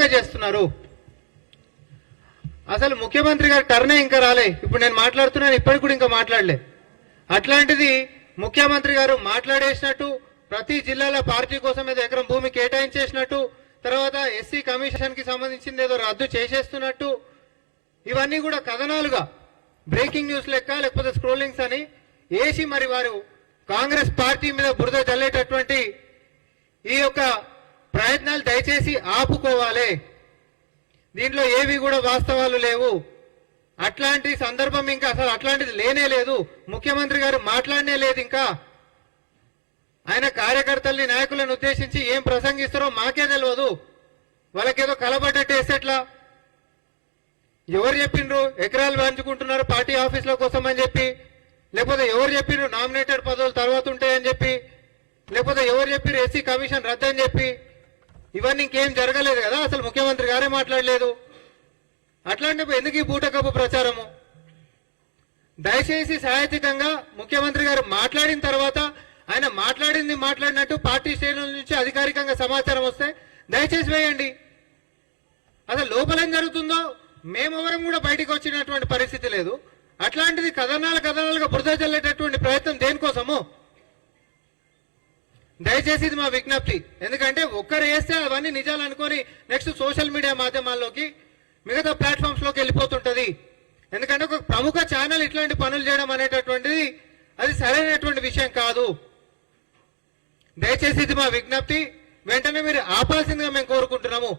చేస్తున్నారు. అసలు ముఖ్యమంత్రి గారి టర్నే ఇంకా రాలే. ఇప్పుడు నేను మాట్లాడుతున్నాను, ఇప్పటికి కూడా ఇంకా మాట్లాడలే. అట్లాంటిది ముఖ్యమంత్రి గారు మాట్లాడేసినట్టు, ప్రతి జిల్లాలో పార్టీ కోసం ఏదో ఎకరం భూమి కేటాయించేసినట్టు, తర్వాత ఎస్సీ కమిషన్ కి సంబంధించింది ఏదో రద్దు చేసేస్తున్నట్టు, ఇవన్నీ కూడా కథనాలుగా బ్రేకింగ్ న్యూస్ లెక్క లేకపోతే స్క్రోలింగ్స్ అని వేసి మరి వారు కాంగ్రెస్ పార్టీ మీద బురద చల్లేటటువంటి ఈ యొక్క ప్రయత్నాలు దయచేసి ఆపుకోవాలి. దీంట్లో ఏవి కూడా వాస్తవాలు లేవు. అట్లాంటి సందర్భం ఇంకా అసలు అట్లాంటిది లేనే లేదు. ముఖ్యమంత్రి గారు మాట్లాడనే లేదు. ఇంకా ఆయన కార్యకర్తల్ని నాయకులను ఉద్దేశించి ఏం ప్రసంగిస్తారో మాకే తెలియదు. వాళ్ళకేదో కలబడ్డట్టు వేసేట్లా. ఎవరు చెప్పిండ్రు ఎకరాలు పంచుకుంటున్నారు పార్టీ ఆఫీసుల కోసం అని చెప్పి, లేకపోతే ఎవరు చెప్పిండ్రు నామినేటెడ్ పదవులు తర్వాత ఉంటాయని చెప్పి, లేకపోతే ఎవరు చెప్పారు ఎస్సీ కమిషన్ రద్దని చెప్పి. ఇవన్నీ ఇంకేం జరగలేదు కదా. అసలు ముఖ్యమంత్రి గారే మాట్లాడలేదు. అట్లాంటప్పుడు ఎందుకు ఈ బూటకప్పు ప్రచారము? దయచేసి సాహిత్యకంగా ముఖ్యమంత్రి గారు మాట్లాడిన తర్వాత ఆయన మాట్లాడినట్టు పార్టీ శ్రేణుల నుంచి అధికారికంగా సమాచారం వస్తే దయచేసి వేయండి. అసలు లోపల ఏం జరుగుతుందో మేమెవరం కూడా బయటకు వచ్చినటువంటి పరిస్థితి లేదు. అట్లాంటిది కథనాలుగా బురద చల్లేటటువంటి ప్రయత్నం దేనికోసము? దయచేసి ఇది మా విజ్ఞప్తి. ఎందుకంటే ఒక్కరు వేస్తే అవన్నీ నిజాలు అనుకొని నెక్స్ట్ సోషల్ మీడియా మాధ్యమాల్లోకి మిగతా ప్లాట్ఫామ్స్ లోకి వెళ్ళిపోతుంటది. ఎందుకంటే ఒక ప్రముఖ ఛానల్ ఇట్లాంటి పనులు చేయడం అనేటటువంటిది అది సరైనటువంటి విషయం కాదు. దయచేసి ఇది మా విజ్ఞప్తి. వెంటనే మీరు ఆపాల్సిందిగా మేము కోరుకుంటున్నాము.